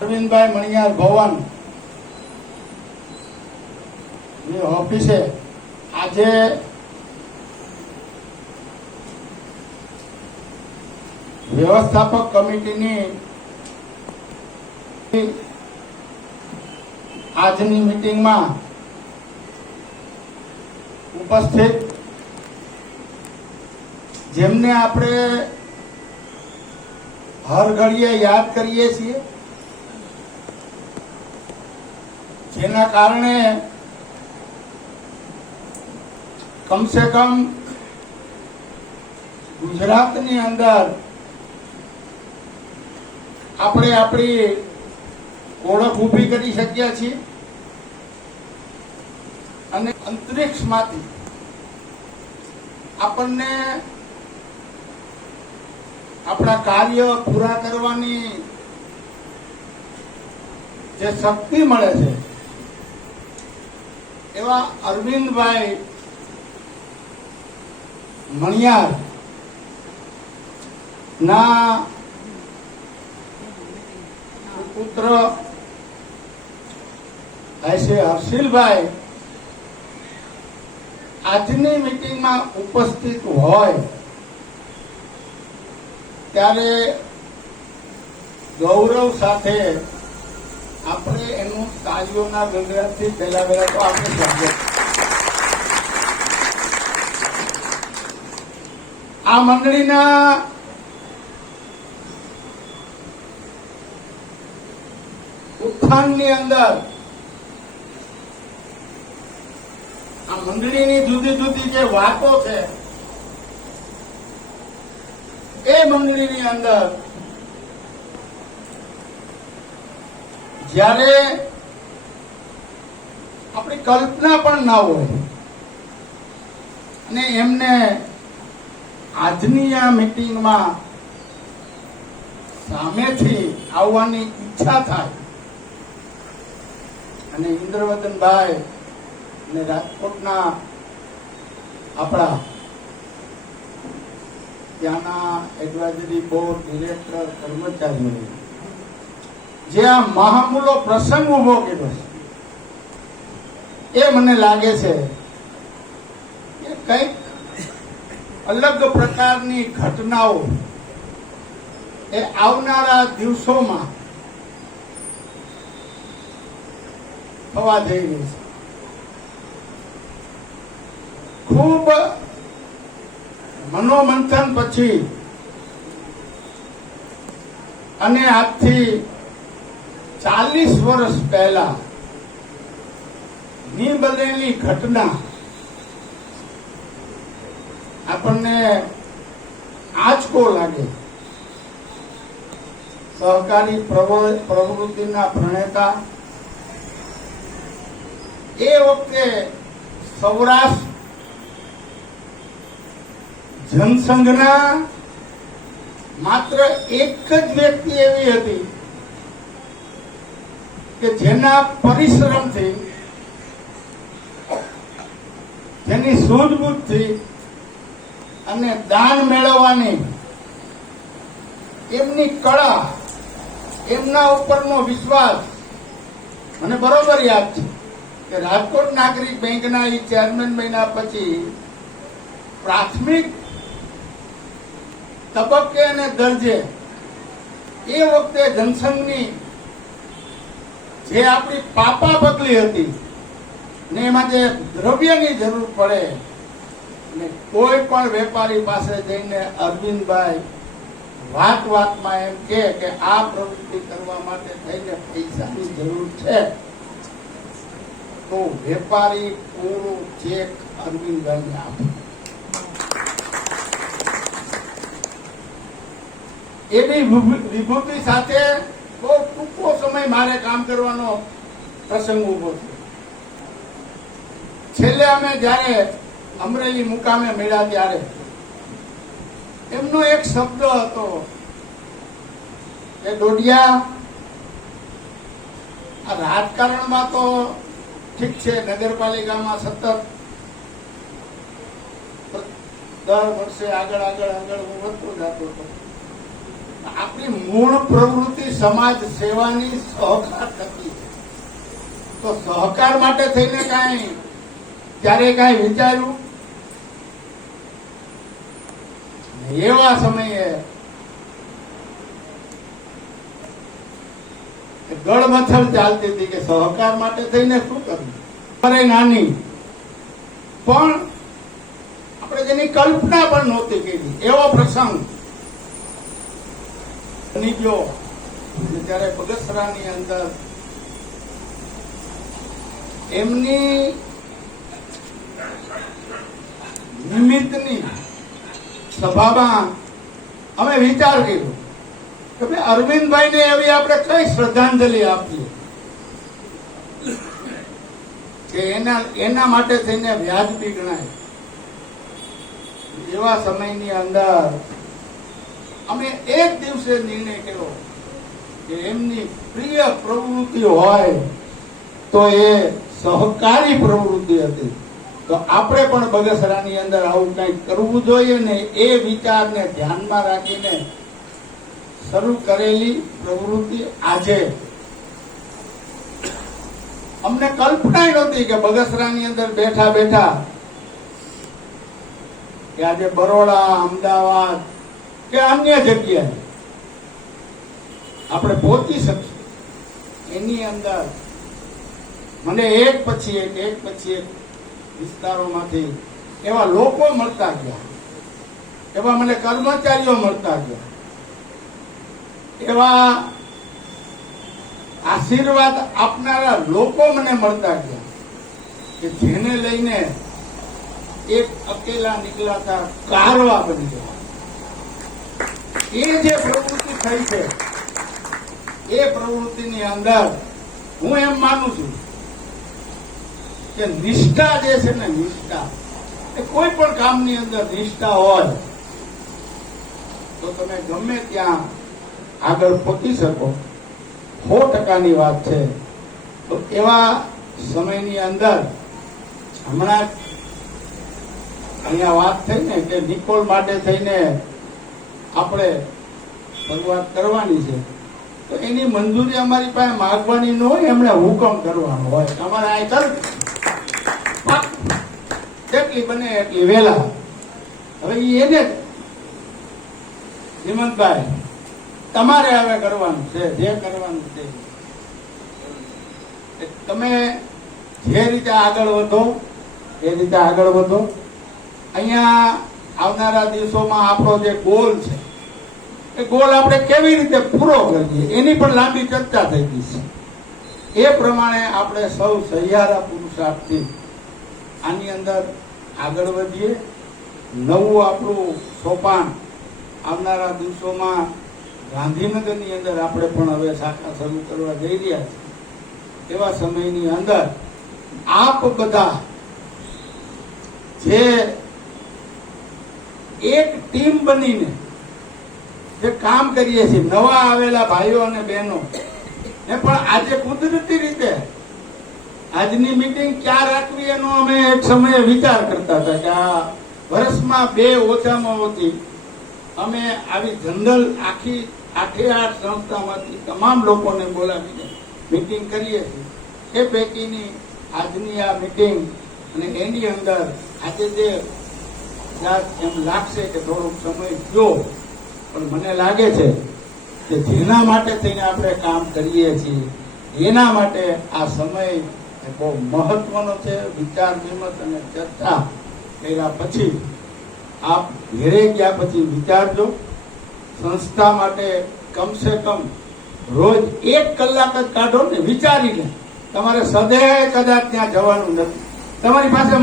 અરવિંદભાઈ મણિયાર ભવન ની ઓફિસે આજે વ્યવસ્થાપક કમિટીની આજની મીટિંગમાં ઉપસ્થિત જેમને આપણે હર ઘડીએ યાદ કરીએ છીએ, જેના કારણે કમસે કમ ગુજરાતની અંદર આપણે આપણી ઓળખ ઊભી કરી શક્યા છીએ અને અંતરિક્ષમાંથી આપણને આપણા કાર્ય પૂરા કરવાની જે શક્તિ મળે છે એવા અરવિંદભાઈ મણિયાર ના પુત્ર એસે હર્ષિલભાઈ આજની મીટિંગમાં ઉપસ્થિત હોય ત્યારે ગૌરવ સાથે આપણે એનું તાળીઓના ગગડાટથી પહેલા તો આપણે સ્વાગત. આ મંડળીના ઉત્થાનની અંદર આ મંડળીની જુદી જુદી જે વાતો છે એ મંડળીની અંદર જ્યારે આપણી કલ્પના પણ ના હોય અને એમને આજની આ મીટિંગમાં સામેથી આવવાની ઈચ્છા થાય અને ઇન્દ્રવદનભાઈ અને રાજકોટના આપણા ત્યાંના એડવાઇઝરી બોર્ડ ડિરેક્ટર કર્મચારીઓ જે આ મહામૂલો પ્રસંગ ઉભો કર્યો છે એ મને લાગે છે કે કંઈક અલગ પ્રકારની ઘટનાઓ એ આવનારા દિવસોમાં થવા જઈ રહી છે. ખૂબ મનોમંથન પછી અને આજથી 40 વર્ષ પહેલા ની બનેલી ઘટના આપણને આંચકો લાગે. સહકારી પ્રવૃત્તિના પ્રણેતા એ વખતે સૌરાષ્ટ્ર જનસંઘના માત્ર એક જ વ્યક્તિ એવી હતી કે જેના પરિશ્રમથી, જેની સૂઝબૂઝથી અને દાન મેળવવાની એમની કળા, એમના ઉપરનો વિશ્વાસ મને બરોબર યાદ છે કે રાજકોટ નાગરિક બેંકના એ ચેરમેન બન્યા પછી પ્રાથમિક તબક્કે અને દરજ્જે એ વખતે જનસંઘની જે આપણી પાપા પગલી હતી ને એમાં જે દ્રવ્યની જરૂર પડે ને કોઈ પણ વેપારી પાસે જઈને અરવિંદભાઈ વાતમાં એમ કે આ પ્રવૃત્તિ કરવા માટે થઈને પૈસાની જરૂર છે તો વેપારી પૂરો ચેક અરવિંદભાઈને આપે. એની વિભૂતિ સાથે બહુ ટૂંકો સમય મારે કામ કરવાનો પ્રસંગ ઉભો થયો. છેલ્લે અમે જયારે અમરેલી મુકામે મળ્યા ત્યારે એમનો એક શબ્દ હતો કે ડોડિયા, આ રાજકારણમાં તો ઠીક છે, નગરપાલિકામાં સતત દર વર્ષે આગળ હું વધતો જતો હતો. આપણી મૂળ પ્રવૃત્તિ સમાજ સેવાની સહકાર થકી છે. તો સહકાર માટે થઈને ક્યારે કાંઈ વિચાર્યું? એવા સમયે ગળમથલ ચાલતી હતી કે સહકાર માટે થઈને શું કરવું. અરે નાની પણ આપણે જેની કલ્પના પણ નહોતી કરી એવો પ્રસંગ બની ગયો. ત્યારે બગસરાની અંદર એમની નિમિત્તની સભામાં અમે વિચાર કર્યો કે ભાઈ અરવિંદભાઈને એવી આપણે કઈ શ્રદ્ધાંજલિ આપીએ કે એના માટે થઈને વ્યાજબી ગણાય. એવા સમયની અંદર અમે એક દિવસે નિર્ણય કર્યો કે એમની પ્રિય પ્રવૃત્તિ હોય તો એ સહકારી પ્રવૃત્તિ હતી. તો આપણે પણ બગસરાની અંદર આવું કંઈક કરવું જોઈએ ને એ વિચારને ધ્યાનમાં રાખીને શરૂ કરેલી પ્રવૃત્તિ આજે અમને કલ્પના નહોતી કે બગસરાની અંદર બેઠા બેઠા કે આજે બરોડા, અમદાવાદ કે અન્ય જગ્યાએ આપણે પહોંચી શકશું. એની અંદર મને એક પછી એક વિસ્તારોમાંથી એવા લોકો મળતા ગયા, એવા મને કર્મચારીઓ મળતા ગયા, એવા આશીર્વાદ આપનારા લોકો મને મળતા ગયા કે જેને લઈને એક અકેલા નીકળાતા કારવા બની ગયા. એ જે પ્રવૃત્તિ થઈ છે એ પ્રવૃત્તિની અંદર હું એમ માનું છું કે નિષ્ઠા જે છે ને, નિષ્ઠા એ કોઈ પણ કામની અંદર નિષ્ઠા હોય તો તમે ગમે ત્યાં આગળ પહોંચી શકો. 100%ની વાત છે. તો એવા સમયની અંદર હમણાં અહીંયા વાત થઈ ને કે નિકોલ માટે થઈને આપણે શરૂઆત કરવાની છે. તો એની મંજૂરી અમારી પાસે માગવાની ન હોય, એમણે હુકમ કરવાનો હોય. અમારે આ કર જેટલી બને એટલી વહેલા. હવે એને હેમંતભાઈ તમારે હવે કરવાનું છે, જે કરવાનું છે તમે જે રીતે આગળ વધો એ રીતે આગળ વધો. અહીંયા આવનારા દિવસોમાં આપણો જે ગોલ છે એ ગોલ આપણે કેવી રીતે પૂરો કરીએ એની પણ લાંબી ચર્ચા થઈ ગઈ છે. એ પ્રમાણે આપણે સૌ સહિયારા પુરુષાર્થથી આની અંદર આગળ વધીએ. નવું આપણું સોપાન આવનારા દિવસોમાં ગાંધીનગરની અંદર આપણે પણ હવે શાખા શરૂ કરવા જઈ રહ્યા છીએ. એવા સમયની અંદર આપ બધા જે એક ટીમ બનીને જે કામ કરીએ છીએ, નવા આવેલા ભાઈઓ અને બહેનો ને પણ આજે કુદરતી રીતે આજની મીટિંગ ક્યાં રાખવી એનો અમે એક સમયે વિચાર કરતા હતા કે આ વર્ષમાં 2 ઓછામાં ઓછી અમે આવી જનરલ આખી 8 સંસ્થામાંથી તમામ લોકોને બોલાવીને મીટિંગ કરીએ છીએ. એ પૈકીની આજની આ મીટિંગ અને એની અંદર આજે જે એમ લાગશે કે થોડોક સમય ગયો, પણ મને લાગે છે કે જેના માટે થઈને આપણે કામ કરીએ છીએ એના માટે આ સમય બહુ મહત્વનો છે. વિચાર વિમર્શ અને ચર્ચા કર્યા પછી આપ ઘેરે ગયા પછી વિચારજો. સંસ્થા માટે કમસે કમ રોજ 1 કલાક જ કાઢો ને, વિચારીને. તમારે સદૈવ કદાચ ત્યાં જવાનું નથી, તમારી પાસે